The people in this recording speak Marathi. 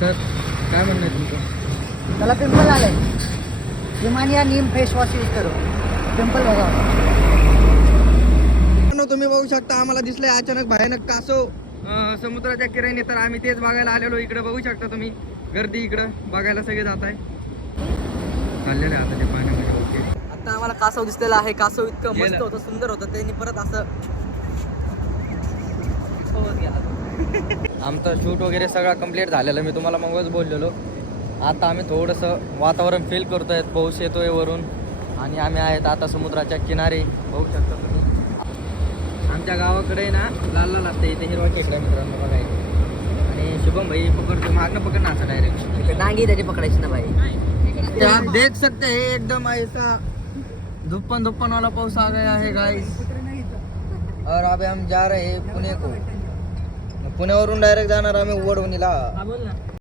तर काय म्हणणं आहे तुमचं? त्याला पिंपल आलंय. हिमानिया नीम फेस वॉश यूज करो, पिंपल होगा. तुम्ही बघू शकता आम्हाला दिसलंय अचानक भयानक कासव समुद्राच्या किराने. तर आम्ही तेच बघायला आलेलो. इकडे बघू शकता तुम्ही गर्दी इकडं बघायला सगळे जात आहे. चाललेले आता ते पाण्यामध्ये. ओके, आता आम्हाला कासव दिसलेला आहे. कासव इतकं मस्त होतं, सुंदर होतं. त्यांनी परत असं सोबत गेला. आमचं शूट वगैरे सगळा कंप्लीट झालेलं. मी तुम्हाला मगच बोललेलो. आता आम्ही थोडंसं वातावरण फील करतोय. पाऊस येतोय वरून आणि आम्ही आहेत आता समुद्राच्या किनारे. बघू शकता तुम्ही आमच्या गावाकडे ना लाल लाल असते. इथे हिरवा खेकडा मित्रांनो बघायला. आणि शुभम भाई पकडतो, मागणं पकड ना असं डायरेक्ट. डांगी त्याची पकडायची ना भाई. आप देख सकते हैं एकदम ऐसा धुप्पन धुप्पन वाला पाऊस आ गया है गाइस. और अभी हम जा रहे हैं पुणे को. पुण्यावरून डायरेक्ट जाणार आम्ही वडवणीला. बोल ना.